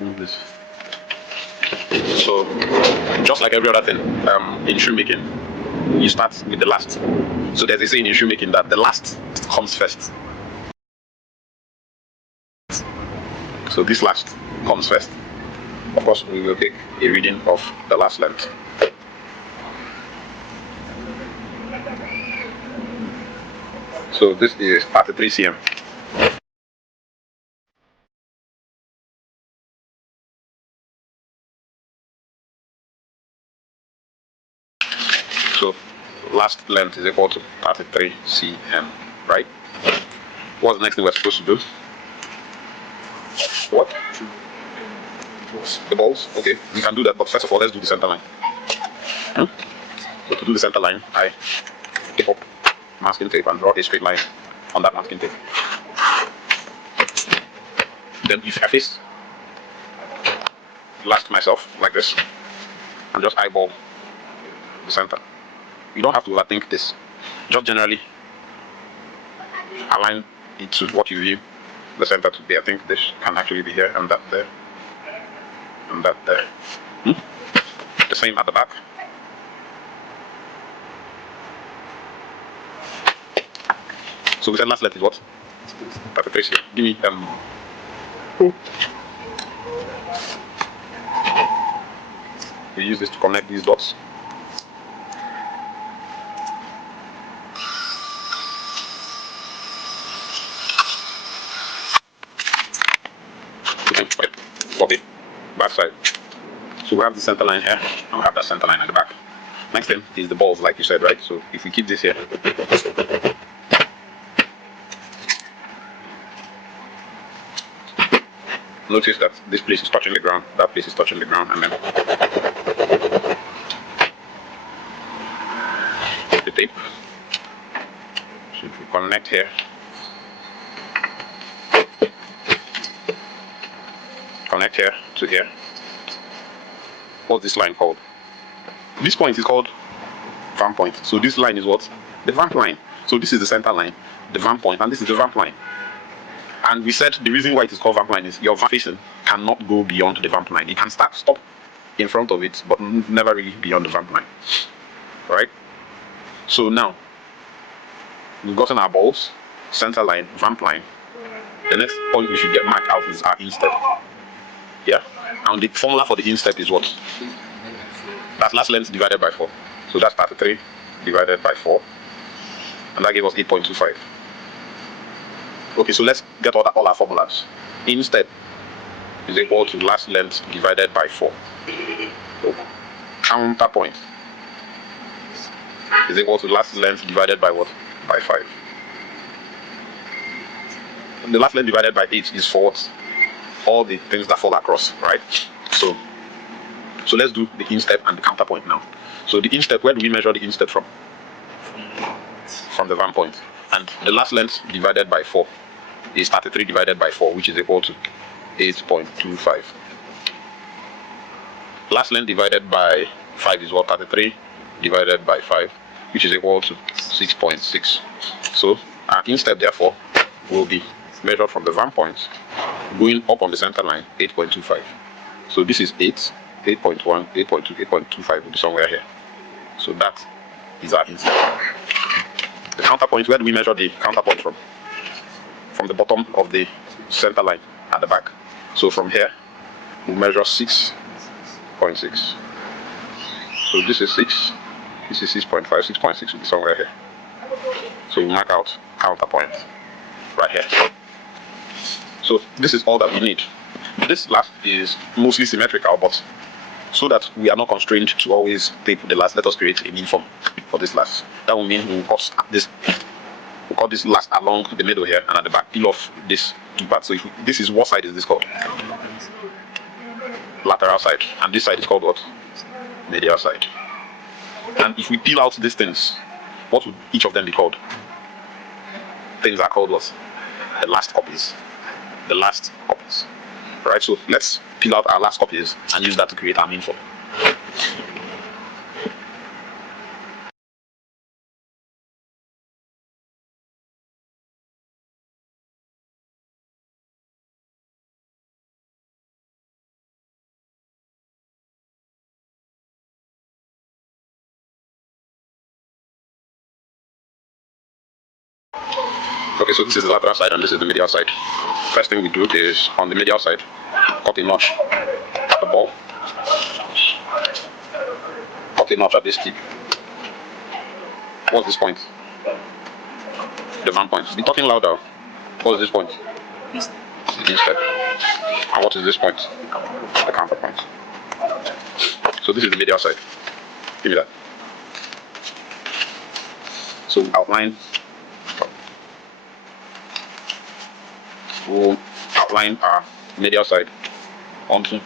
move this. So just like every other thing, in shoemaking, you start with the last. So there's a saying in shoemaking that the last comes first. So this last comes first. Of course, we will take a reading of the last length. So this is 33 cm. So last length is equal to 33 cm, right? What's the next thing we're supposed to do? What? The balls? Okay, we can do that, but first of all, let's do the center line. So to do the center line, I pick up masking tape and draw a straight line on that masking tape. Then if I face last myself like this and just eyeball the center. You don't have to overthink this. Just generally align it to what you view the center to be. I think this can actually be here and that there and that there. The same at the back. So we said last length is what? 33 here. Give me we use this to connect these dots. Okay, back side. So we have the center line here, and we have that center line at the back. Next thing is the balls, like you said, right? So if we keep this here, notice that this place is touching the ground, that place is touching the ground, and then the tape. So if we connect here, connect here to here. What's this line called? This point is called vamp point. So this line is what? The vamp line. So this is the center line, the vamp point, and this is the vamp line. And we said the reason why it is called vamp line is your vamp facing cannot go beyond the vamp line. It can stop in front of it, but never really beyond the vamp line. Alright? So now, we've gotten our balls, center line, vamp line. The next point we should get marked out is our instep. Yeah? And the formula for the instep is what? That's last length divided by 4. So that's 33 divided by 4. And that gave us 8.25. Okay, so let's get all our formulas. Instep is equal to last length divided by 4. So counterpoint is equal to last length divided by what? By 5. And the last length divided by 8 is for what? All the things that fall across, right? So let's do the instep and the counterpoint now. So the instep, where do we measure the instep from? From the vamp point. And the last length divided by 4 is 33 divided by 4, which is equal to 8.25. Last length divided by 5 is what? 33 divided by 5, which is equal to 6.6. So our instep, therefore, will be measured from the vamp point, going up on the center line, 8.25. So this is 8, 8.1, 8.2, 8.25 will be somewhere here. So that is our instep. The counterpoint, where do we measure the counterpoint from? From the bottom of the center line at the back. So from here, we measure 6.6. So this is 6, this is 6.5, 6.6 will be somewhere here. So we mark out counterpoint right here. So this is all that we need. This last is mostly symmetrical, but so that we are not constrained to always tape the last, let us create a mean form for this last. That will mean we'll cut this last along the middle here and at the back, peel off this two parts. So this is, what side is this called? Lateral side. And this side is called what? Medial side. And if we peel out these things, what would each of them be called? Things are called what? The last copies. The last copies. Right, so let's peel out our last copies and use that to create our mean form. Okay, so this is the lateral side and this is the medial side. First thing we do is on the medial side, cut a notch at the ball. Cut a notch at this tip. What's this point? The vamp point. Be talking louder. What's this point? Instead. And what is this point? The counter point. So this is the medial side. Give me that. So outline. We'll outline our medial side onto a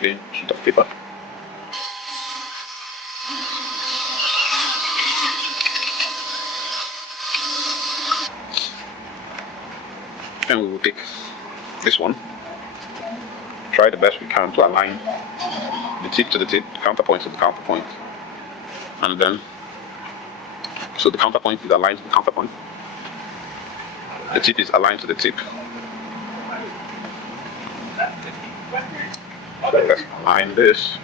plain sheet of paper. And we will take this one, try the best we can to align the tip to the tip, counterpoint to the counterpoint, and then so the counterpoint is aligned to the counterpoint, the tip is aligned to the tip. So let's align this.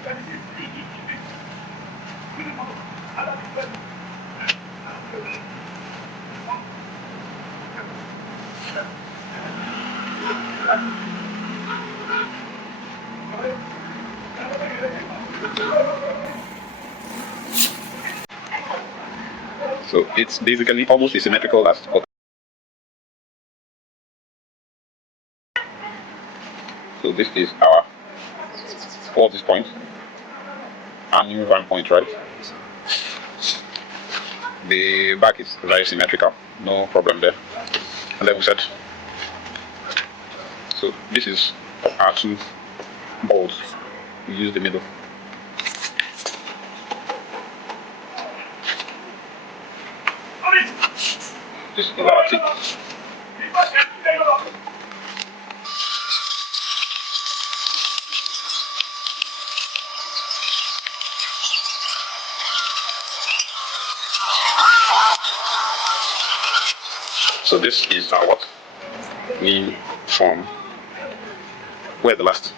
So it's basically almost asymmetrical as what. So this is our, what's this point? Our new vamp point, right? The back is very symmetrical, no problem there. And then we said, so this is our two balls. We use the middle. This is our tip. So this is our what? We form. Where's the last?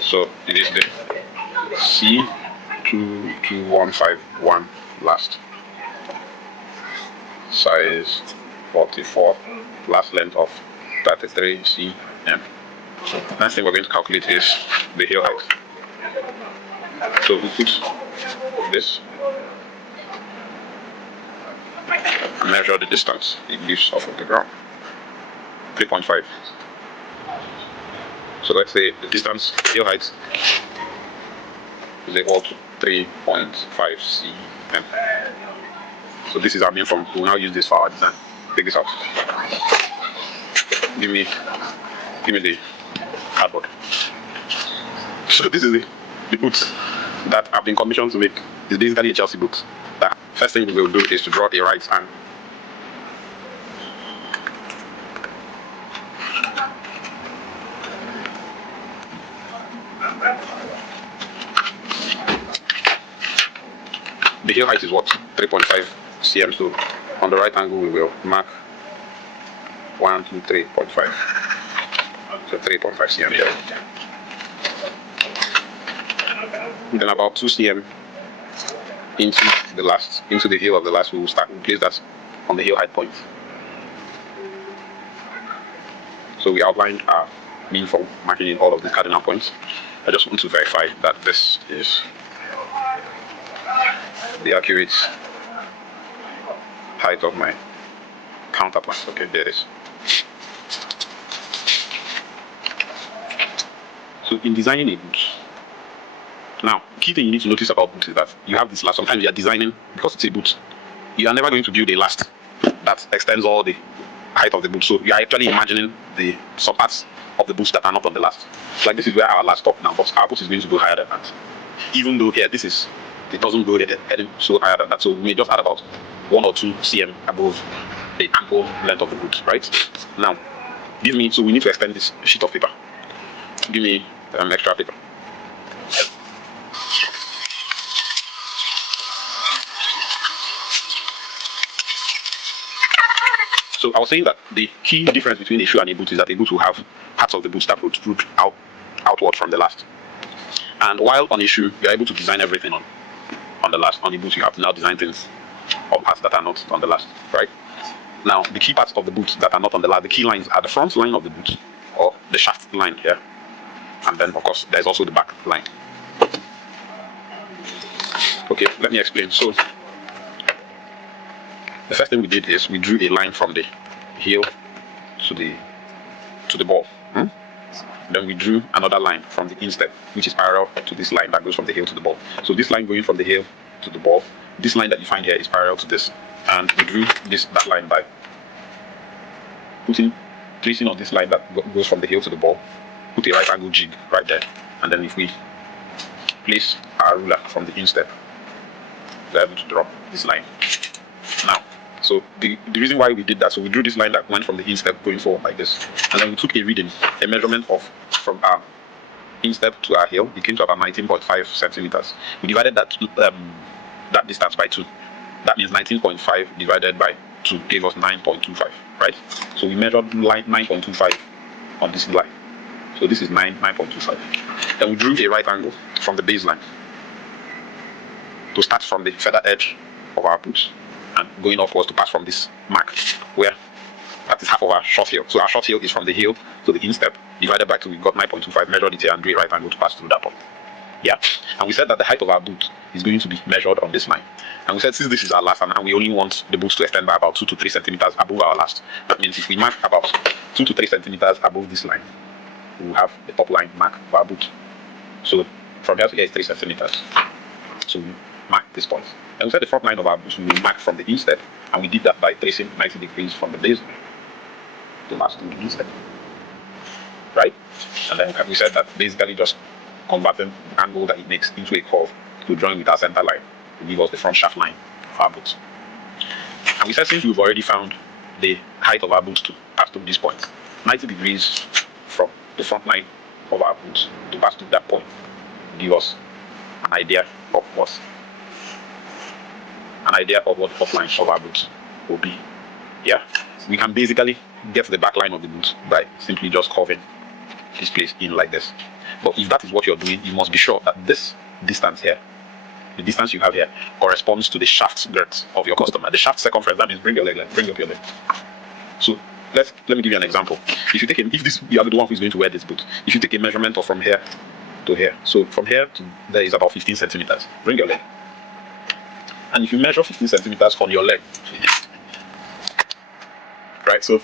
So it is the C22151 last. Size 44, last length of 33 cm. Next thing we're going to calculate is the heel height. So we put this and measure the distance it leaves off of the ground. 3.5. So let's say the distance, heel height, is equal to 3.5 cm. So this is our main form. We'll now use this for our design. Take this out. Give me the cardboard. So this is the boots that I've been commissioned to make. It's basically a Chelsea boot. The first thing we'll do is to draw a right angle. The heel height is what? 3.5 cm. So on the right angle we will mark 1, 2, 3.5. So 3.5 cm there. Then about 2 cm into the heel of the last, we will place that on the heel height point. So we outlined our mean form, marking in all of the cardinal points. I just want to verify that this is the accurate height of my counterpoint. Okay, there it is. So in designing a boot, now key thing you need to notice about boot is that you have this last. Sometimes you are designing, because it's a boot, you are never going to build a last that extends all the height of the boot. So you are actually imagining the subparts of the boots that are not on the last. Like this is where our last stop now, but our boot is going to go higher than that. Even though here it doesn't go any so higher than that. So we may just add about 1 or 2 cm above the ankle length of the boot, right? Now, so we need to extend this sheet of paper. Give me extra paper. So I was saying that the key difference between a shoe and a boot is that a boot will have parts of the boot that protrude outward from the last. And while on a shoe, you're able to design everything on the last. On the boot, you have to now design things or parts that are not on the last, right? Now, the key parts of the boot that are not on the ladder, the key lines are the front line of the boot, or the shaft line here, and then of course there's also the back line. Okay, let me explain. So the first thing we did is we drew a line from the heel to the ball. Then we drew another line from the instep, which is parallel to this line that goes from the heel to the ball. So this line going from the heel to the ball, this line that you find here is parallel to this, and we drew that line by tracing on this line that goes from the heel to the ball, put a right angle jig right there, and then if we place our ruler from the instep, we're able to draw this line. Now, so the reason why we did that, so we drew this line that went from the instep going forward like this, and then we took a reading, a measurement of from our instep to our heel. It came to about 19.5 centimeters. We divided that distance by 2. That means 19.5 divided by 2 gave us 9.25, right? So we measured line 9.25 on this line. So this is 9.25. Then we drew a right angle from the baseline to start from the feather edge of our boot and going upwards to pass from this mark, where that is half of our short heel. So our short heel is from the heel to the instep, divided by 2. We got 9.25, measured it here and drew a right angle to pass through that point. Yeah, and we said that the height of our boot is going to be measured on this line. And we said since this is our last and we only want the boots to extend by about 2 to 3 centimeters above our last, that means if we mark about 2 to 3 centimeters above this line, we will have the top line mark of our boot. So from here to here is 3 centimeters. So we mark this point. And we said the front line of our boot we will mark from the instep, and we did that by tracing 90 degrees from the baseline to pass through the instep. Right? And then we said that basically just converting the angle that it makes into a curve to join with our center line to give us the front shaft line of our boot. And we said since we've already found the height of our boot to pass through this point, 90 degrees from the front line of our boot to pass through that point give us an idea of what the top line of our boot will be. Yeah, we can basically get the back line of the boot by simply just curving this place in like this. But if that is what you're doing, you must be sure that this distance here, the distance you have here, corresponds to the shaft girth of your customer. The shaft circumference, that means bring up your leg. So let me give you an example. If you take you are the one who is going to wear this boot, if you take a measurement of from here to here, so from here to there is about 15 centimeters. Bring your leg. And if you measure 15 centimeters on your leg, right? So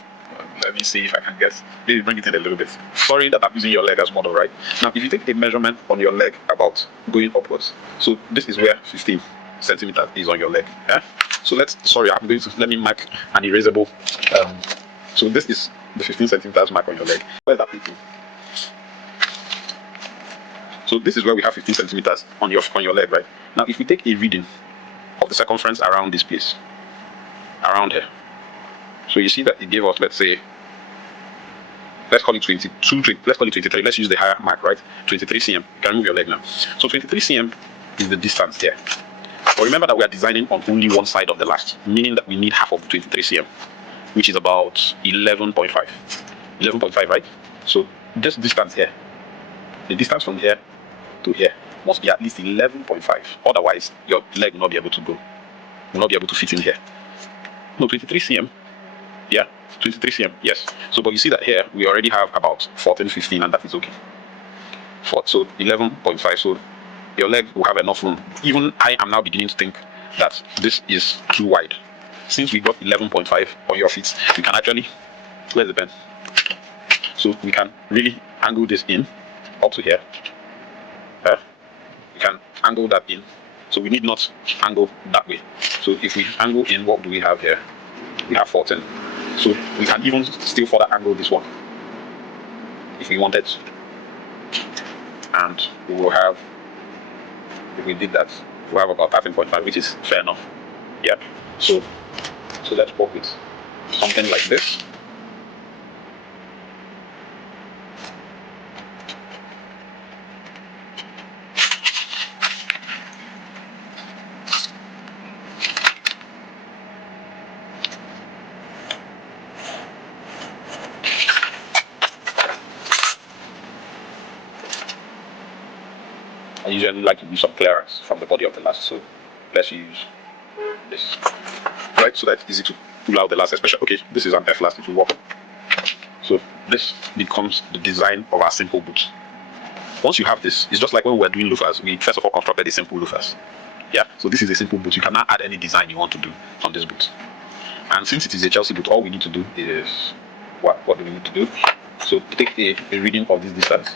let me see if I can guess. Maybe bring it in a little bit. Sorry that I'm using your leg as model, right? Now, if you take a measurement on your leg about going upwards, so this is where 15 centimeters is on your leg. Yeah? So let me mark an erasable. So this is the 15 centimeters mark on your leg. Where's that 15? So this is where we have 15 centimeters on your leg, right? Now, if we take a reading of the circumference around this place, around here, so you see that it gave us, let's call it 22, let's call it 23. Let's use the higher mark, right? 23 cm. You can move your leg now. So 23 cm is the distance here. But remember that we are designing on only one side of the last, meaning that we need half of the 23 cm, which is about 11.5. 11.5, right? So this distance here, the distance from here to here must be at least 11.5. Otherwise, your leg will not be able to go. Will not be able to fit in here. No, 23 cm. Yeah, 23 cm, yes. So, but you see that here, we already have about 14, 15, and that is okay. So 11.5, so your leg will have enough room. Even I am now beginning to think that this is too wide. Since we got 11.5 on your feet, we can actually, where's the pen? So we can really angle this in, up to here. We can angle that in. So we need not angle that way. So if we angle in, what do we have here? We have 14. So we can even still further angle this one if we wanted to. And we will have, if we did that, we'll have about 13.5, which is fair enough. Yeah. So let's work with something like this. I usually like to use some clearance from the body of the last, so let's use this, right? So that's easy to pull out the last especially. Okay, this is an F last, it will work. So this becomes the design of our simple boot. Once you have this, it's just like when we were doing loafers. We first of all constructed a simple loafers. Yeah, so this is a simple boot. You can now add any design you want to do on this boot. And since it is a Chelsea boot, all we need to do is what do we need to do? So take a reading of this distance.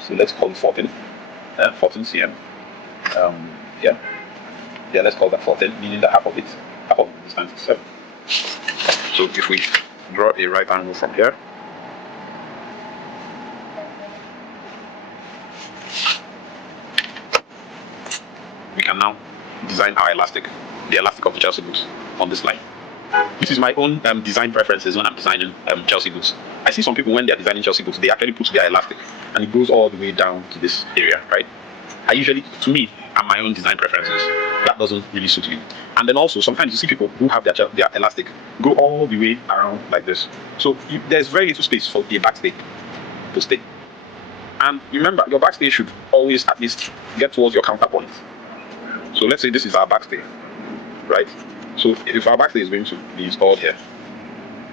So let's call it 14 cm. Yeah, let's call that 14, meaning that half of the distance is 7. So if we draw a right angle from here, we can now design our elastic, the elastic of the Chelsea boots on this line. This is my own design preferences when I'm designing Chelsea boots. I see some people when they're designing Chelsea boots, they actually put their elastic and it goes all the way down to this area, right? I usually, to me, and my own design preferences, that doesn't really suit me. And then also, sometimes you see people who have their elastic go all the way around like this. So there's very little space for the backstay to stay. And remember, your backstay should always at least get towards your counterpoint. So let's say this is our backstay, right? So if our backstay is going to be installed here,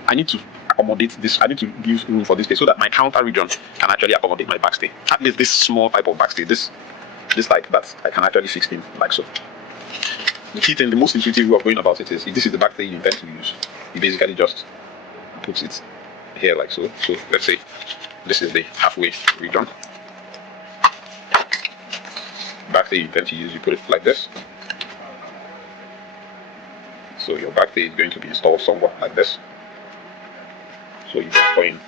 I need to accommodate this. I need to give room for this space so that my counter region can actually accommodate my backstay. At least this small type of backstay, this like that, I can actually fix in like so. The key thing, the most intuitive way of going about it is, if this is the backstay you intend to use, you basically just put it here like so. So let's say this is the halfway region. Backstay you intend to use, you put it like this. So your backstay is going to be installed somewhat like this. So you put in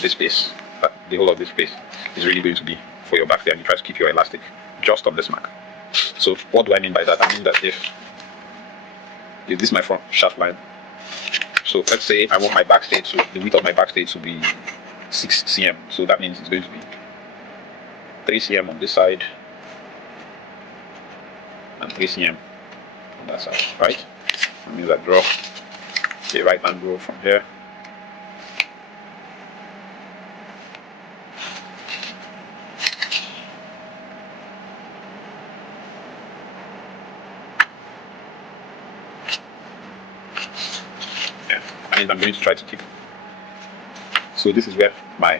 this space, but the whole of this space is really going to be for your backstay, and you try to keep your elastic just on this mark. So what do I mean by that? I mean that if this is my front shaft line, so let's say I want my backstay to, the width of my backstay to be 6 cm. So that means it's going to be 3 cm on this side and 3 cm on that side, right? That means I draw a right angle from here. And I'm going to try to keep. So this is where my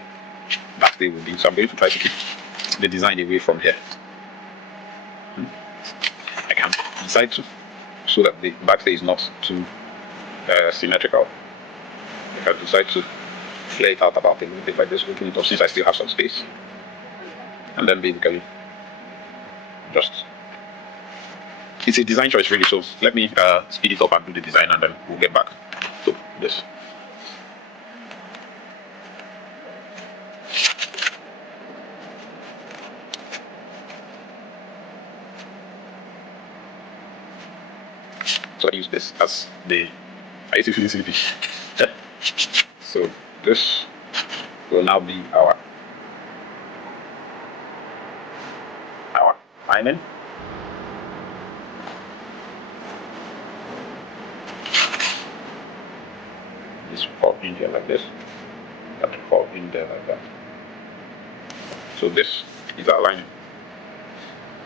backstay will be. So I'm going to try to keep the design away from here. I can decide to, so that the backstay is not too symmetrical. I can decide to flare it out about a little bit like this, open it up since I still have some space. And then basically just, it's a design choice really. So let me speed it up and do the design, and then we'll get back to this. So I use this as the, I used to feel sleepy. So this will now be our lining. This will fall in here like this. That will fall in there like that. So this is our lining.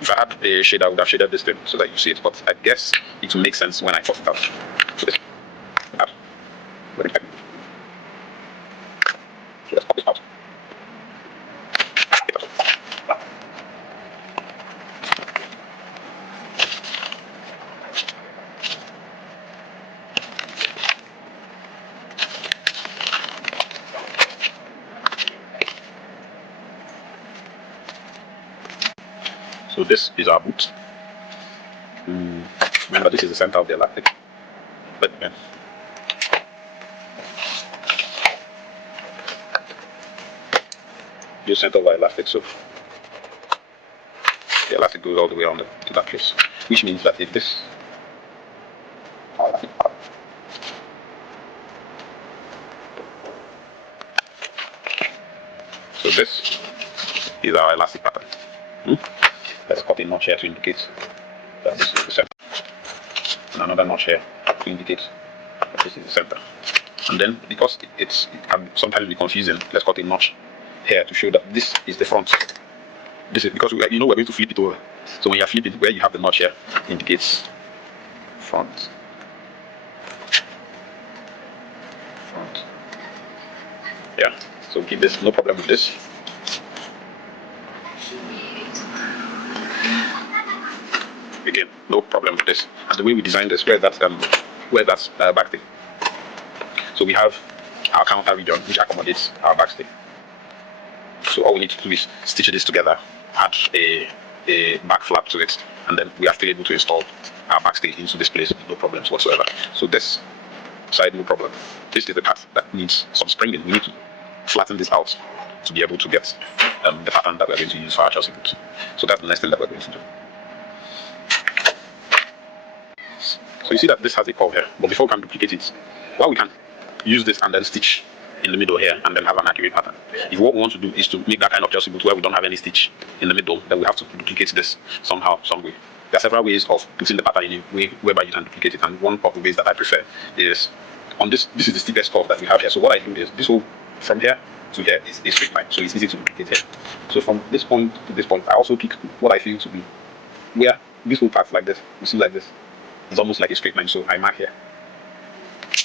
If I had a shader, I would have shaded this thing so that you see it, but I guess it will make sense when I cut it out. So this, that, very tight. So let's cut this out. So this is our boot. Remember, this is the center of the elastic. But again, the center of our elastic, so the elastic goes all the way around to that place, which means that if this, so this is our elastic pattern. Let's cut a notch here to indicate that this is the center, and another notch here to indicate that this is the center. And then, because it can sometimes be confusing, let's cut a notch here to show that this is the front. This is because we're going to flip it over. So when you're flipping, where you have the notch here indicates front. front. Yeah, so keep this, no problem with this. Again, no problem with this. And the way we designed this, where that's backstay. So we have our counter region which accommodates our backstay. So all we need to do is stitch this together, add a back flap to it, and then we are still able to install our backstay into this place, no problems whatsoever. So this side, no problem. This is the part that needs some springing. We need to flatten this out to be able to get the pattern that we're going to use for our Chelsea boots. So that's the next thing that we're going to do. So you see that this has a curve here, but before we can duplicate it, well, we can use this and then stitch in the middle here and then have an accurate pattern. If what we want to do is to make that kind of Chelsea boot where we don't have any stitch in the middle, then we have to duplicate this somehow, some way. There are several ways of putting the pattern in a way whereby you can duplicate it, and one of the ways that I prefer is on this. This is the steepest curve that we have here. So what I do is this whole from here to here is a straight line, so it's easy to duplicate here. So from this point to this point, I also pick what I feel to be where this whole part like this, you see like this, it's almost like a straight line, so I mark here.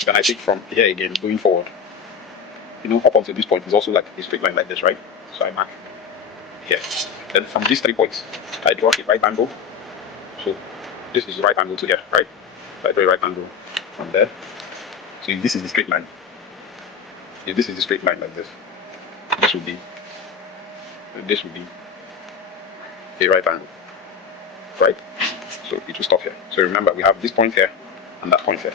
Then I take from here again, going forward, up until this point is also like a straight line like this, right? So I mark here. Then from these 3 points, I draw a right angle. So this is right angle to here, right? So I draw a right angle from there. So if this is the straight line, if this is the straight line like this, this would be a right angle, right? So it will stop here. So remember, we have this point here and that point here.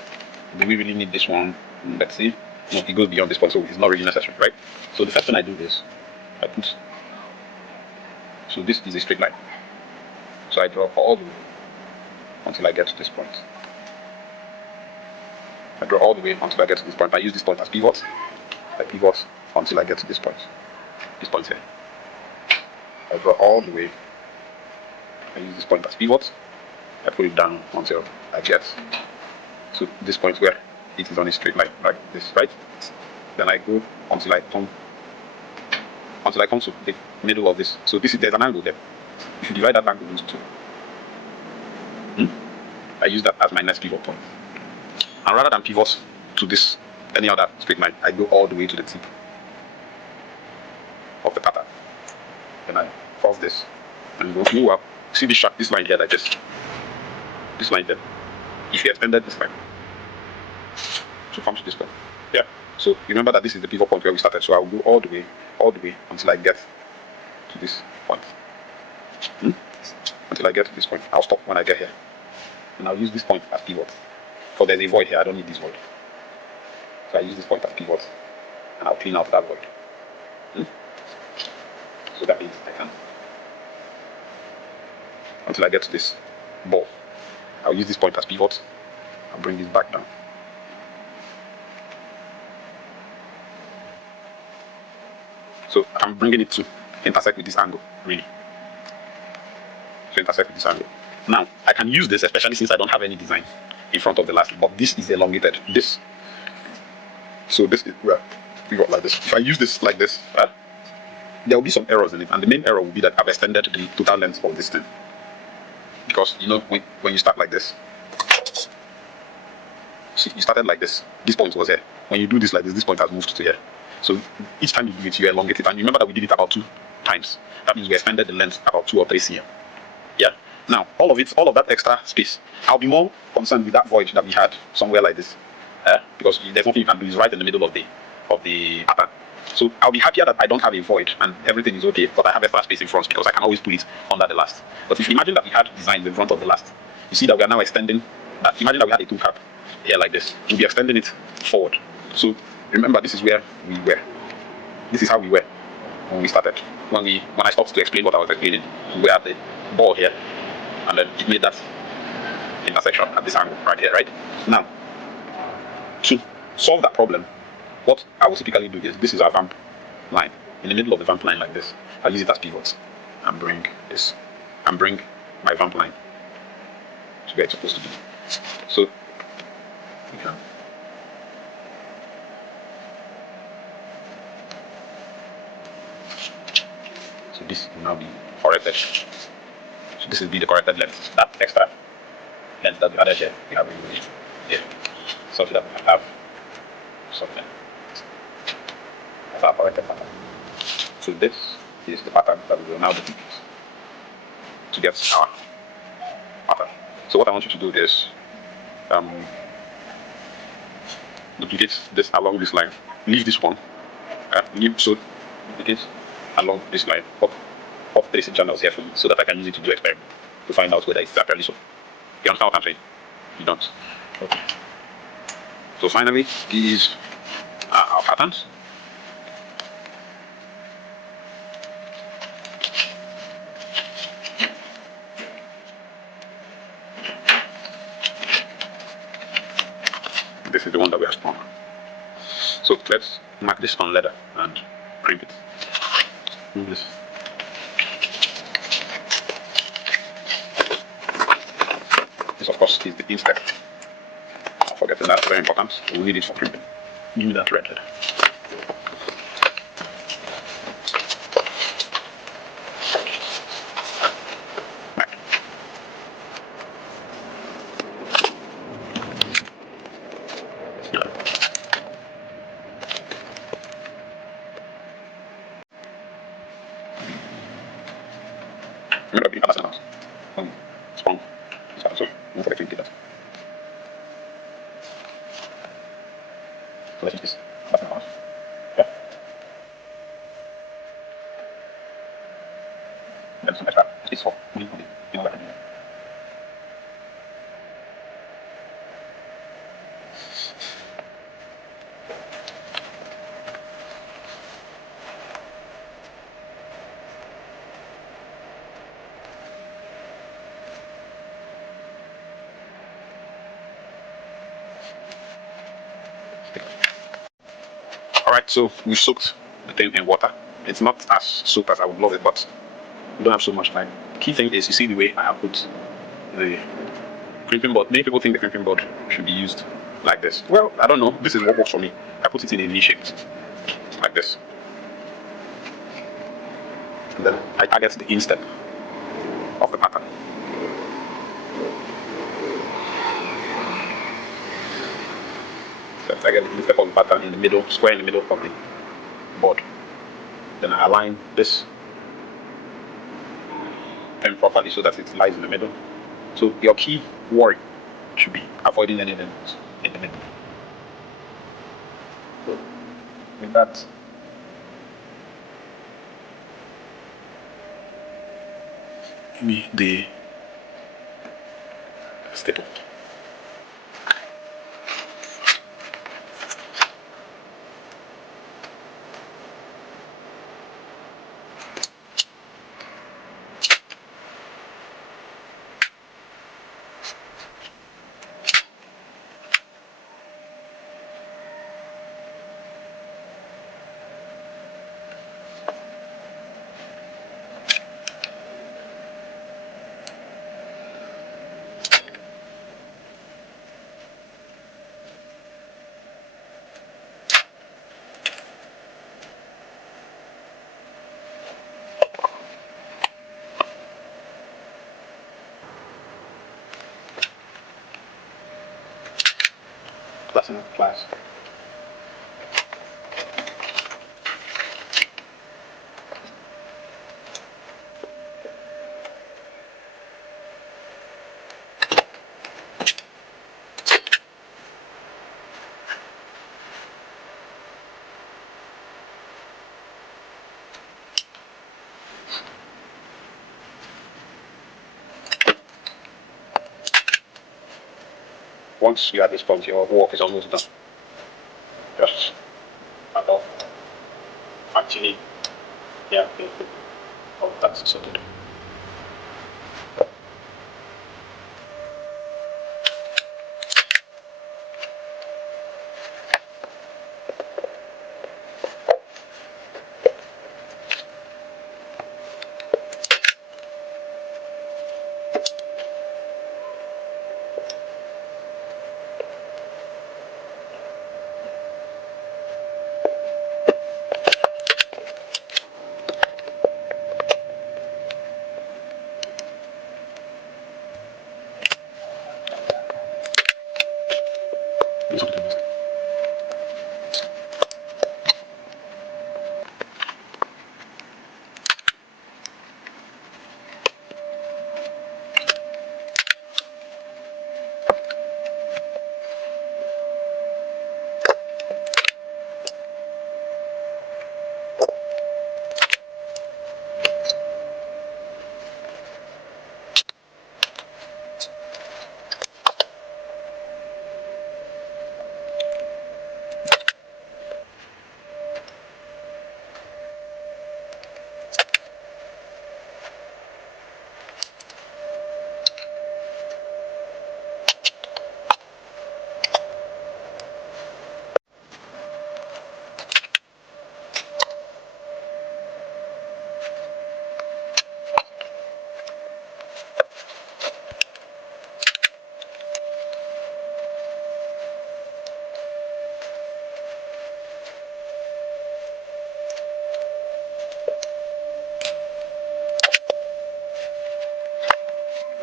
Do we really need this one? Let's see. No, it goes beyond this point, so it's not really necessary, right? So the first thing I do is I put, so this is a straight line. So I draw all the way until I get to this point. I draw all the way until I get to this point. I use this point as pivot. I pivot until I get to this point. This point here. I draw all the way. I use this point as pivot. I put it down until I get to this point where it is on a straight line like this, right? Then I go until I come to the middle of this. So there's an angle there. If you divide that angle into two, I use that as my next pivot point. And rather than pivot to this any other straight line, I go all the way to the tip of the pattern. Then I cross this and go move up. See this line here, this line there. If you extended this line to come to this point, yeah. So remember that this is the pivot point where we started. So I will go all the way until I get to this point. Until I get to this point, I'll stop when I get here, and I'll use this point as pivot. For there's a void here, I don't need this void. So I use this point as pivot, and I'll clean out that void. So that means I can, until I get to this ball, I'll use this point as pivot. I'll bring this back down. So I'm bringing it to intersect with this angle, really. So intersect with this angle. Now, I can use this, especially since I don't have any design in front of the last, but this is elongated. So this is where we got like this. If I use this like this, there will be some errors in it, and the main error will be that I've extended the total length of this thing. Because when you start like this, see, you started like this point was here. When you do this like this point has moved to here. So each time you do it, you elongate it. And remember that we did it about 2 times. That means we extended the length about 2 or 3 cm. Yeah. Now, all of that extra space, I'll be more concerned with that void that we had somewhere like this. Because there's nothing you can do. It's right in the middle of the pattern. So I'll be happier that I don't have a void and everything is okay, but I have extra space in front because I can always put it under the last. But if you imagine that we had designs in front of the last, you see that we are now extending that. Imagine that we had a 2 cap here like this. We'll be extending it forward. So remember, this is where we were. This is how we were when we started. When I stopped to explain what I was explaining, we had the ball here, and then it made that intersection at this angle right here, right? Now, to solve that problem, what I will typically do is, this is our vamp line. In the middle of the vamp line like this, I'll use it as pivot and bring this, and bring my vamp line to where it's supposed to be. So, we can. So this will now be corrected. So this will be the corrected length. That extra length that we added here, we have removed it here, such that we can have something. That's our corrected pattern. So this is the pattern that we will now duplicate to get our pattern. So what I want you to do is duplicate this along this line. Leave this one. So duplicate along this line up tracing channels here for me so that I can use it to do experiment to find out whether it's actually so. You understand what I'm saying? You don't. Okay. So finally, these are our patterns. This is the one that we have spun. So let's mark this on leather and crimp it. Move this. This of course is the instep. Not forgetting that, very important. We need it for crimping. Give me that red leather. I'm going to be a person else. Strong. So, don't forget to get that. So let's use this. That's not yeah. Then some extra. It's for me. You know what I can do. Alright, so we soaked the thing in water. It's not as soaked as I would love it, but we don't have so much time. Key thing is, you see the way I have put the crimping board. Many people think the crimping board should be used like this. Well, I don't know. This is what works for me. I put it in a V shape, like this. And then I target the instep of the pattern. So I get the instep of the pattern in the middle, square in the middle of the board. Then I align this pen properly so that it lies in the middle. So your key worry should be avoiding any elements in the middle. So with that, give me the staple. That's enough class. Once you're at this point, your work is almost done. Just actually, yeah, all that's sorted.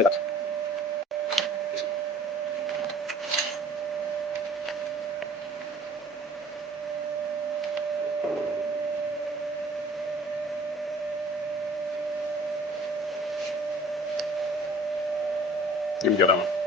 What's that? Give me the other one.